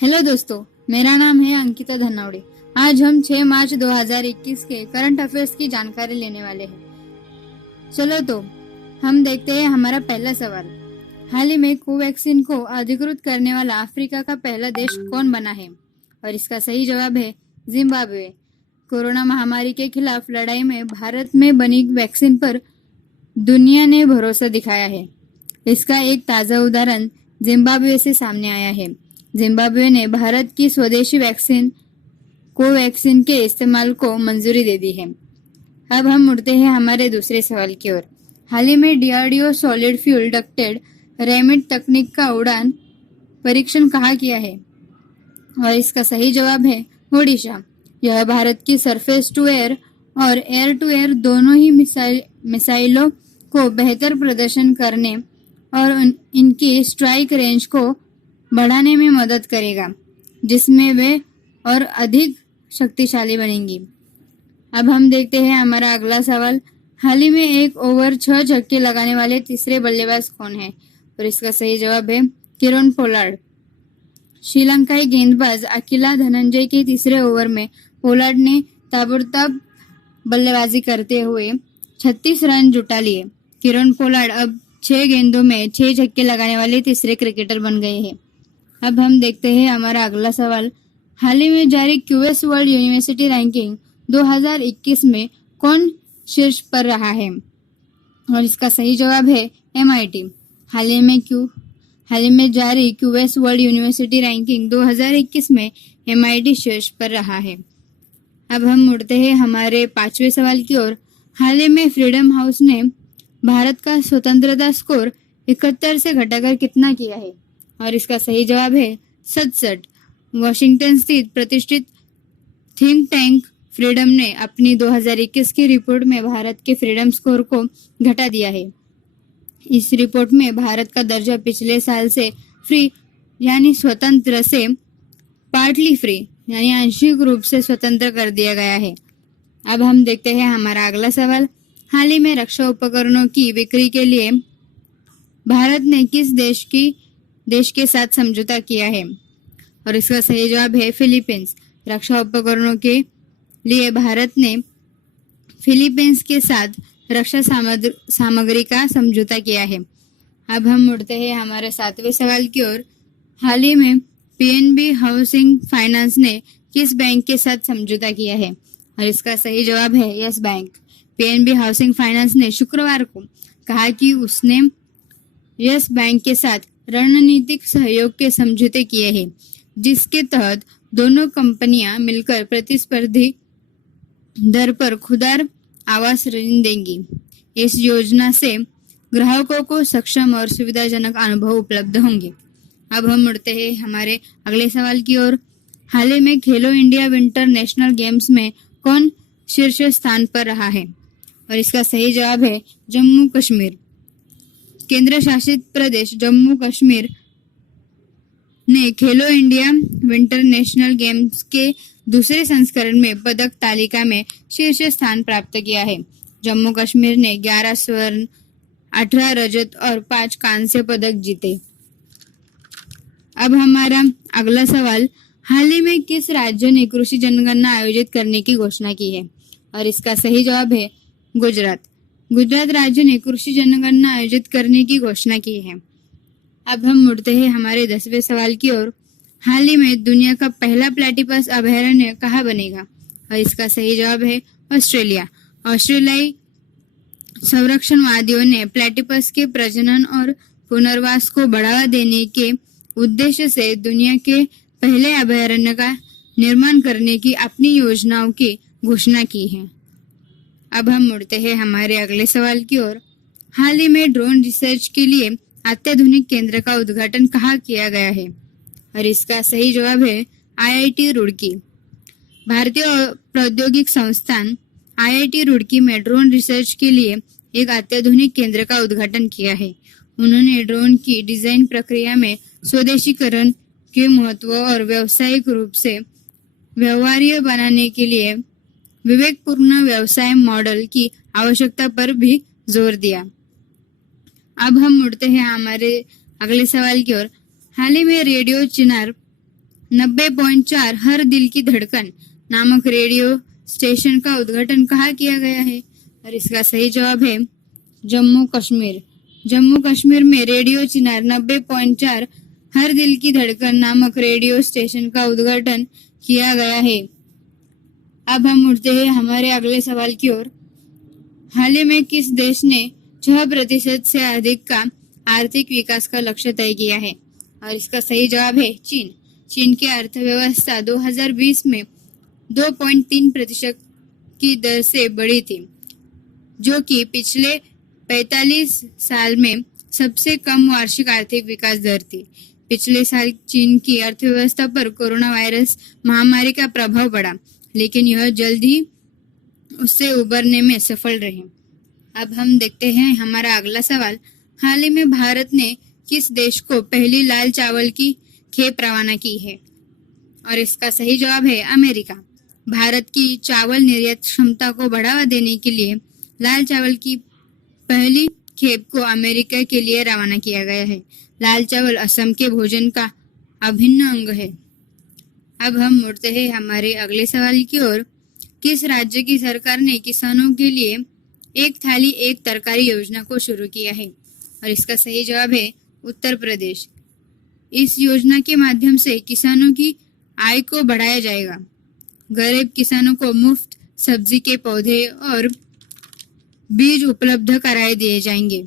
Hello दोस्तों, मेरा नाम है अंकिता धनावड़े। आज हम 6 मार्च 2021 के करंट अफेयर्स की जानकारी लेने वाले हैं। चलो तो हम देखते हैं हमारा पहला सवाल। हाल ही में कोवैक्सीन को अधिकृत करने वाला अफ्रीका का पहला देश कौन बना है? और इसका सही जवाब है जिम्बाब्वे। कोरोना महामारी के खिलाफ लड़ाई में भारत में बनी वैक्सीन पर दुनिया ने भरोसा दिखाया है। इसका एक ताजा उदाहरण जिम्बाब्वे से सामने आया है। जिम्बाब्वे ने भारत की स्वदेशी वैक्सीन कोवैक्सीन के इस्तेमाल को मंजूरी दे दी है। अब हम मुड़ते हैं हमारे दूसरे सवाल की ओर। हाल ही में DRDO solid fuel ducted remit तकनीक का उड़ान परीक्षण कहाँ किया है? और इसका सही जवाब है ओडिशा। यह भारत की सरफेस टू एयर और एयर टू एयर दोनों ही मिसाइलों को बेहतर प्रदर्शन करने और इनकी स्ट्राइक रेंज को बढ़ाने में मदद करेगा, जिसमें वे और अधिक शक्तिशाली बनेंगी। अब हम देखते हैं हमारा अगला सवाल। हाल ही में एक ओवर 6 छक्के लगाने वाले तीसरे बल्लेबाज कौन है? और इसका सही जवाब है किरण पोलार्ड। श्रीलंकाई गेंदबाज अकिला धनंजय के तीसरे ओवर में पोलार्ड ने ताबड़तोड़ बल्लेबाजी करते हुए 36 रन जुटा लिए। किरण पोलार्ड अब 6 गेंदों में 6 छक्के लगाने वाले तीसरे क्रिकेटर बन गए हैं। अब हम देखते हैं हमारा अगला सवाल। हाल ही में जारी क्यूएस वर्ल्ड यूनिवर्सिटी रैंकिंग 2021 में कौन शीर्ष पर रहा है? और इसका सही जवाब है MIT। हाल ही में जारी क्यूएस वर्ल्ड यूनिवर्सिटी रैंकिंग 2021 में MIT शीर्ष पर रहा है। अब हम मुड़ते हैं हमारे पांचवें सवाल की ओर। हाल ही में फ्रीडम हाउस ने भारत का स्वतंत्रता स्कोर 71 से घटाकर कितना किया है? और इसका सही जवाब है 67। वॉशिंगटन स्थित प्रतिष्ठित थिंक टैंक फ्रीडम ने अपनी 2021 की रिपोर्ट में भारत के फ्रीडम स्कोर को घटा दिया है। इस रिपोर्ट में भारत का दर्जा पिछले साल से फ्री यानी स्वतंत्र से पार्टली फ्री यानी आंशिक रूप से स्वतंत्र कर दिया गया है। अब हम देखते हैं हमारा अगला सवाल। हाल ही में रक्षा उपकरणों की बिक्री के लिए भारत ने किस देश के साथ समझौता किया है? और इसका सही जवाब है फिलीपींस। रक्षा उपकरणों के लिए भारत ने फिलीपींस के साथ रक्षा सामग्री का समझौता किया है। अब हम मुड़ते हैं हमारे 7वें सवाल की ओर। हाल ही में पीएनबी हाउसिंग फाइनेंस ने किस बैंक के साथ समझौता किया है? और इसका सही जवाब है yes bank. PNB housing finance ने शुक्रवार को कहा कि उसने यस बैंक के साथ रणनीतिक सहयोग के समझौते किए हैं, जिसके तहत दोनों कंपनियां मिलकर प्रतिस्पर्धी दर पर खुदरा आवास ऋण देंगी। इस योजना से ग्राहकों को सक्षम और सुविधाजनक अनुभव उपलब्ध होंगे। अब हम मुड़ते हैं हमारे अगले सवाल की ओर। हाल ही में खेलो इंडिया विंटर नेशनल गेम्स में कौन शीर्ष स्थान पर रहा है? और इसका सही जवाब है जम्मू कश्मीर। केंद्र शासित प्रदेश जम्मू कश्मीर ने खेलो इंडिया विंटर नेशनल गेम्स के दूसरे संस्करण में पदक तालिका में शीर्ष स्थान प्राप्त किया है। जम्मू कश्मीर ने 11 स्वर्ण, 18 रजत और 5 कांस्य पदक जीते। अब हमारा अगला सवाल। हाल ही में किस राज्य ने कृषि जनगणना आयोजित करने की घोषणा की है? और इसका सही जवाब है गुजरात। गुजरात राज्य ने कृषि जनगणना आयोजित करने की घोषणा की है। अब हम मुड़ते हैं हमारे 10वें सवाल की ओर। हाल ही में दुनिया का पहला प्लेटिपस अभयारण्य कहाँ बनेगा? और इसका सही जवाब है ऑस्ट्रेलिया। ऑस्ट्रेलियाई संरक्षणवादियों ने प्लेटिपस के प्रजनन और पुनर्वास को बढ़ावा देने के उद्देश्य से दुनिया के पहले अभयारण्य का निर्माण करने की अपनी योजनाओं की घोषणा की है। अब हम मुड़ते हैं हमारे अगले सवाल की ओर। हाल ही में ड्रोन रिसर्च के लिए अत्याधुनिक केंद्र का उद्घाटन कहाँ किया गया है? और इसका सही जवाब है IIT रुड़की। भारतीय प्रौद्योगिक संस्थान IIT रुड़की में ड्रोन रिसर्च के लिए एक अत्याधुनिक केंद्र का उद्घाटन किया है। उन्होंने ड्रोन की डिजाइन प्रक्रिया में स्वदेशीकरण के महत्व और व्यावसायिक रूप से व्यवहार्य बनाने के लिए विवेकपूर्ण व्यवसाय मॉडल की आवश्यकता पर भी जोर दिया। अब हम मुड़ते हैं हमारे अगले सवाल की ओर। हाल ही में रेडियो चिनार 90.4 हर दिल की धड़कन नामक रेडियो स्टेशन का उद्घाटन कहाँ किया गया है? और इसका सही जवाब है जम्मू कश्मीर। जम्मू कश्मीर में रेडियो चिनार 90.4 हर दिल की धड़कन नामक रेडियो स्टेशन का उद्घाटन किया गया है। अब हम उठते हैं हमारे अगले सवाल की ओर। हाल ही में किस देश ने 6% से अधिक का आर्थिक विकास का लक्ष्य तय किया है? और इसका सही जवाब है चीन। चीन की अर्थव्यवस्था 2020 में 2.3% की दर से बढ़ी थी, जो कि पिछले 45 साल में सबसे कम वार्षिक आर्थिक विकास दर थी। पिछले साल चीन की अर्थव्यवस्था पर कोरोना वायरस महामारी का प्रभाव पड़ा, लेकिन यह जल्द ही उससे उबरने में सफल रहे। अब हम देखते हैं हमारा अगला सवाल। हाल ही में भारत ने किस देश को पहली लाल चावल की खेप रवाना की है? और इसका सही जवाब है अमेरिका। भारत की चावल निर्यात क्षमता को बढ़ावा देने के लिए लाल चावल की पहली खेप को अमेरिका के लिए रवाना किया गया है। लाल चावल असम के भोजन का अभिन्न अंग है। अब हम मुड़ते हैं हमारे अगले सवाल की ओर। किस राज्य की सरकार ने किसानों के लिए एक थाली एक तरकारी योजना को शुरू किया है? और इसका सही जवाब है उत्तर प्रदेश। इस योजना के माध्यम से किसानों की आय को बढ़ाया जाएगा। गरीब किसानों को मुफ्त सब्जी के पौधे और बीज उपलब्ध कराए दिए जाएंगे।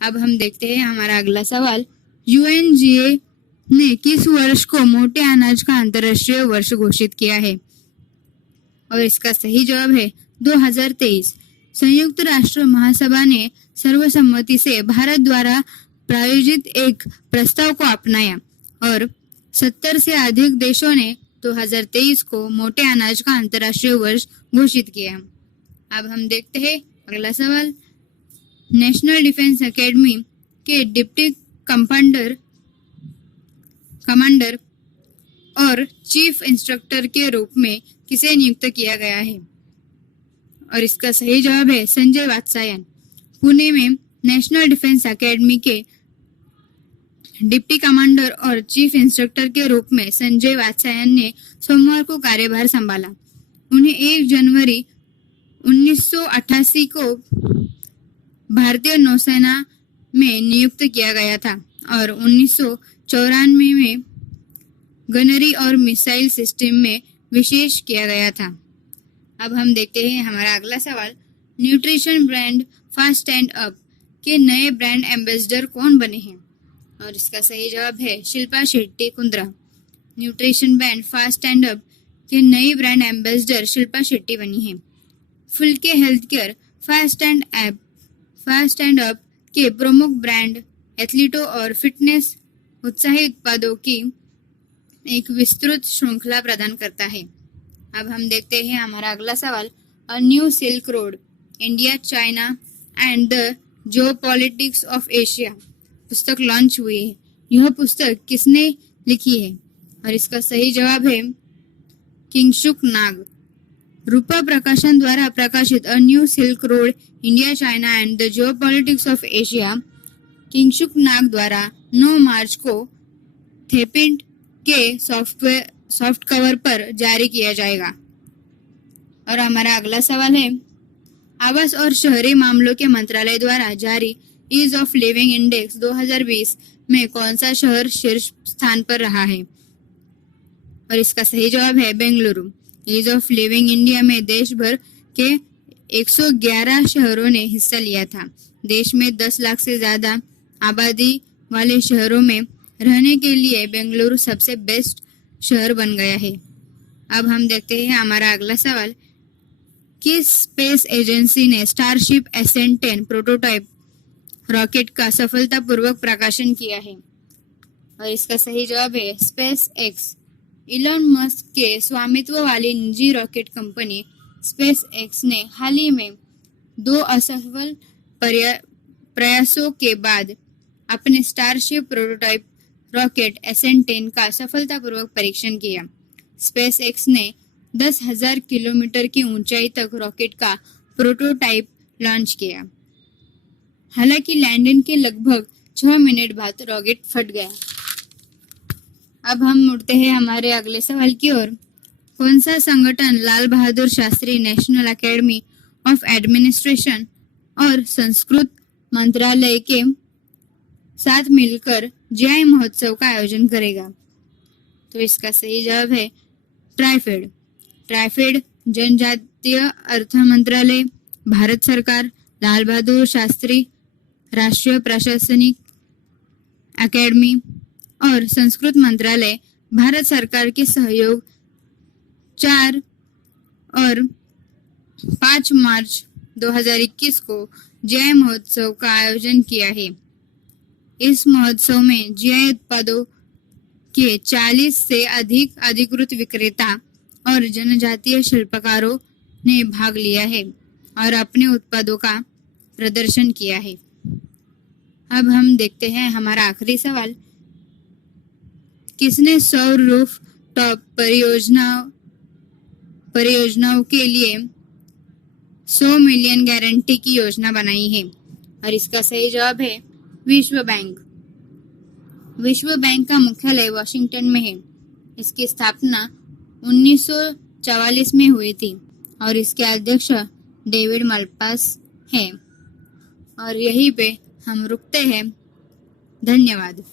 अब हम देखते हैं हमारा अगला सवाल। यूएनजीए ने किस वर्ष को मोटे अनाज का अंतर्राष्ट्रीय वर्ष घोषित किया है? और इसका सही जवाब है 2023। संयुक्त राष्ट्र महासभा ने सर्वसम्मति से भारत द्वारा प्रायोजित एक प्रस्ताव को अपनाया और 70 से अधिक देशों ने 2023 को मोटे अनाज का अंतर्राष्ट्रीय वर्ष घोषित किया। अब हम देखते हैं अगला सवाल। नेशनल डिफेंस एकेडमी के डिप्टी कमांडर और चीफ इंस्ट्रक्टर के रूप में किसे नियुक्त किया गया है? और इसका सही जवाब है संजय वात्सायन। पुणे में नेशनल डिफेंस एकेडमी के डिप्टी कमांडर और चीफ इंस्ट्रक्टर के रूप में संजय वात्सायन ने सोमवार को कार्यभार संभाला। उन्हें 1 जनवरी 1988 को भारतीय नौसेना में नियुक्त किया गया था और 1994 में गनरी और मिसाइल सिस्टम में विशेष किया गया था। अब हम देखते हैं हमारा अगला सवाल। Nutrition brand fast and up के नए ब्रांड एम्बेसडर कौन बने हैं? और इसका सही जवाब है Shilpa Shetty Kundra. Nutrition brand fast and up के नई ब्रांड एम्बेसडर शिल्पा शेट्टी बनी है। फुल्के health care fast and up के प्रमुख ब्रांड एथलीटों और फिटनेस उत्साही उत्पादों की एक विस्तृत श्रृंखला प्रदान करता है। अब हम देखते हैं हमारा अगला सवाल। अ new silk road India China and the geopolitics of Asia पुस्तक लॉन्च हुई है। यह पुस्तक किसने लिखी है? और इसका सही जवाब है किंगसुक नाग। रूपा प्रकाशन द्वारा प्रकाशित a new silk road India China and the geopolitics of Asia Kingshuk Nag द्वारा 9 मार्च को थेपिंट के सॉफ्ट कवर पर जारी किया जाएगा। और हमारा अगला सवाल है। आवास और शहरी मामलों के मंत्रालय द्वारा जारी ईज ऑफ लिविंग इंडेक्स 2020 में कौन सा शहर शीर्ष स्थान पर रहा है? और इसका सही जवाब है Bengaluru. Ease of living India में देश भर के 111 शहरों ने हिस्सा लिया था। देश में 10 लाख से ज्यादा आबादी वाले शहरों में रहने के लिए बेंगलुरु सबसे बेस्ट शहर बन गया है। अब हम देखते हैं हमारा अगला सवाल। किस स्पेस एजेंसी ने स्टारशिप एसेंट 10 प्रोटोटाइप रॉकेट का सफलतापूर्वक प्रकाशन किया है? और इसका सही जवाब है स्पेस एक्स। इलॉन मस्क के स्वामित्व वाली निजी रॉकेट कंपनी स्पेस एक्स ने हाल ही में 2 असफल प्रयासों के बाद अपने स्टारशिप प्रोटोटाइप रॉकेट एसेंट 10 का सफलतापूर्वक परीक्षण किया। स्पेस एक्स ने 10,000 किलोमीटर की ऊंचाई तक रॉकेट का प्रोटोटाइप लॉन्च किया। हालांकि लैंडिंग के लगभग 6 मिनट बाद रॉकेट फट गया। अब हम मुड़ते हैं हमारे अगले सवाल की ओर। कौन सा संगठन Lal Bahadur Shastri national academy of administration और संस्कृत मंत्रालय के साथ मिलकर जीआई महोत्सव का आयोजन करेगा? तो इसका सही जवाब है ट्राइफेड। ट्राइफेड जनजातीय अर्थ मंत्रालय, भारत सरकार, लाल बहादुर शास्त्री राष्ट्रीय प्रशासनिक अकेडमी और संस्कृत मंत्रालय भारत सरकार के सहयोग 4 और 5 मार्च 2021 को जीआई महोत्सव का आयोजन किया है। इस महोत्सव में जीआई उत्पादों के 40 से अधिक अधिकृत विक्रेता और जनजातीय शिल्पकारों ने भाग लिया है और अपने उत्पादों का प्रदर्शन किया है। अब हम देखते हैं हमारा आखिरी सवाल। किसने सौर रूफ टॉप परियोजनाओं के लिए 100 मिलियन गारंटी की योजना बनाई है? और इसका सही जवाब है विश्व बैंक। विश्व बैंक का मुख्यालय वॉशिंगटन में है। इसकी स्थापना 1944 में हुई थी और इसके अध्यक्ष डेविड मलपास हैं। और यहीं पे हम रुकते हैं। धन्यवाद।